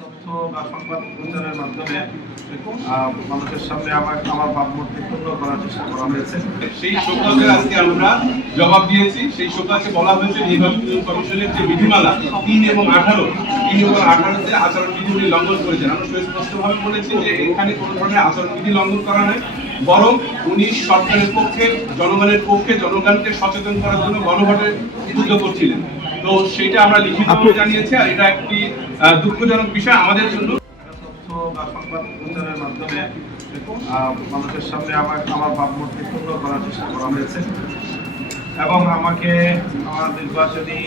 তথ্য বা সংবাদ প্রচারের মাধ্যমে মানুষের সামনে আমার ভাবমূর্তি পূর্ণ করার চেষ্টা করা হয়েছে। সেই শোকজের আজকে আমরা জবাব দিয়েছি। সেই শোকজে বলা হয়েছে নির্বাচন কমিশনের যে বিধিমালা 3 এবং 18-তে আচরণ বিধি লঙ্ঘন করেছেন। আমরা সুস্পষ্টভাবে বলেছি যে এখানে কোনো ধরনের আচরণ বিধি লঙ্ঘন করা নয়, বরং উনি সরকারের পক্ষে, জনগণের পক্ষে, জনগণকে সচেতন করার জন্য গণভোটের উদ্যোগ করছিলেন। তো সেটা আমরা লিখিতভাবে জানিয়েছি, আর এটা একটি দুঃখজনক বিষয় আমাদের জন্য। তথ্য বা সংবাদ প্রচারের মাধ্যমে মানুষের সামনে আমার ভাবমূর্তি পূর্ণ করার চেষ্টা করা হয়েছে এবং আমাকে আমার নির্বাচনী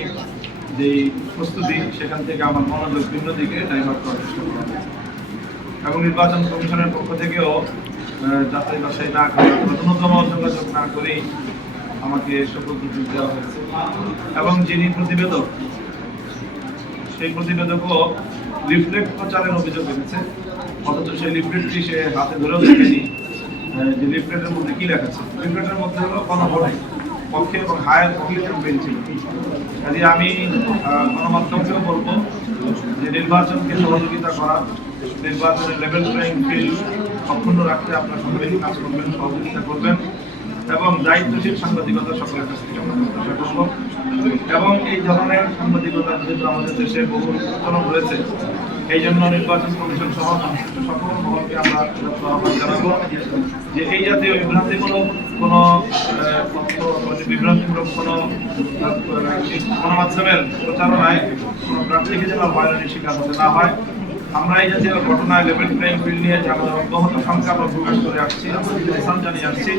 যে প্রস্তুতি সেখান থেকে আমার মনোযোগ ভিন্ন দিকে ডাইভার্ট করার চেষ্টা করা হয়েছে এবং নির্বাচন কমিশনের পক্ষ থেকেও যাচাই বাছাই না করে ন্যূনতম যোগাযোগ না করেই আমাকে শপথ দেওয়া হয়েছে এবং যিনি প্রতিবেদক সেই প্রতিবেদকও লিফলেট প্রচারের অভিযোগ এনেছে, অথচ সেই লিফলেটটি সে হাতে ধরেও দেখেনি যে লিফলেটের মধ্যে কি লেখা আছে। লিফলেটের মধ্যে হলো গণভোট পক্ষে এবং হায়ার পক্ষে ক্যাম্পেইন ছিল। কাজে আমি গণমাধ্যমকেও বলবো যে নির্বাচনকে সহযোগিতা করা, নির্বাচনের লেভেল প্লেইং ফিল্ড অক্ষুণ্ণ রাখতে আপনারা সকলেই কাজ করবেন, সহযোগিতা করবেন এবং দায়িত্বশীল সাংবাদিকতা সকলের কাছ থেকে আমরা প্রত্যাশা করব। এবং এই ধরনের সাংবাদিকতা যেহেতু আমাদের দেশে বহু উত্তরণ রয়েছে, এই জন্য নির্বাচন কমিশন সহ সকল মহলকে আমরা আহ্বান জানাবো যে এই জাতীয় বিভ্রান্তিমূলক কোনো তথ্য, বিভ্রান্তিমূলক কোনো গণমাধ্যমের প্রচারণায় কোনো প্রার্থীকে যেন হয়রানির শিকার হতে না হয়। আমরা এই জাতীয় ঘটনায় লেভেল প্লেইং ফিল্ড নিয়ে যে আমাদের অব্যাহত সংখ্যা আমরা প্রকাশ করে আসছি, আমরা যে অবস্থান জানিয়ে আসছি,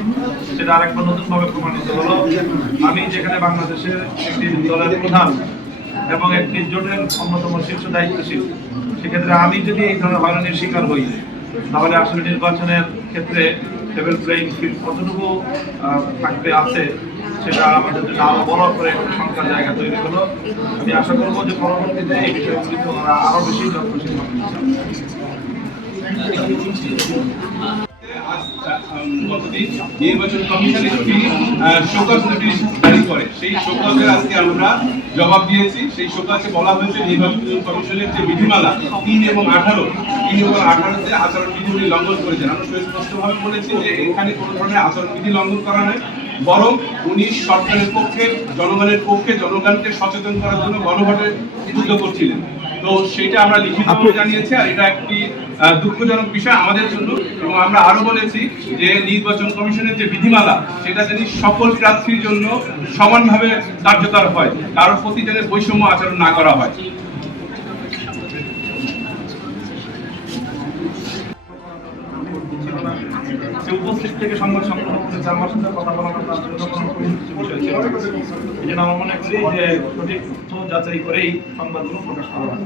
সেটা আরেকবার নতুনভাবে প্রমাণিত হলো। আমি যেখানে বাংলাদেশের একটি দলের প্রধান এবং একটি জোটের অন্যতম শীর্ষ দায়িত্বশীল, সেক্ষেত্রে আমি যদি এই ধরনের হয়রানির শিকার হই, তাহলে আসলে নির্বাচনের ক্ষেত্রে লেভেল প্লেইং ফিল্ড কতটুকু থাকবে আছে সেটা আমাদের জন্য আরো বড় করে সংখ্যার জায়গা তৈরি হলো। আমি আশা করবো যে পরবর্তীতে এই বিষয়গুলিতে ওনারা আরো বেশি যত্নশীল হবে। নির্বাচন কমিশন একটি শোকজ নোটিশ জারি করে। সেই শোকজের আজকে আমরা জবাব দিয়েছি। সেই শোকজে বলা হয়েছে নির্বাচন কমিশনের যে বিধিমালা 3 এবং 18-তে আচরণ বিধি লঙ্ঘন করেছেন। আমরা সুস্পষ্টভাবে বলেছি যে এখানে কোনো ধরনের আচরণ বিধি লঙ্ঘন করা নয়, বরং উনি সরকারের পক্ষে, জনগণের পক্ষে, জনগণকে সচেতন করার জন্য গণভোটের উদ্যোগ করছিলেন। তো সেটা আমরা লিখিতভাবে জানিয়েছি, আর এটা একটি দুঃখজনক বিষয় আমাদের জন্য। এবং আমরা আরো বলেছি যে নির্বাচন কমিশনের যে বিধিমালা সেটা যেন সকল প্রার্থীর জন্য সমানভাবে কার্যকর হয়, কারোর প্রতি যেন বৈষম্য আচরণ না করা হয়। উপস্থিত থেকে সংবাদ সংগ্রহ করেছে, আমার সাথে কথা বলার বিষয় ছিল। এই জন্য আমার মনে করি যে সঠিক তথ্য যাচাই করেই সংবাদগুলো প্রকাশ করা হয়।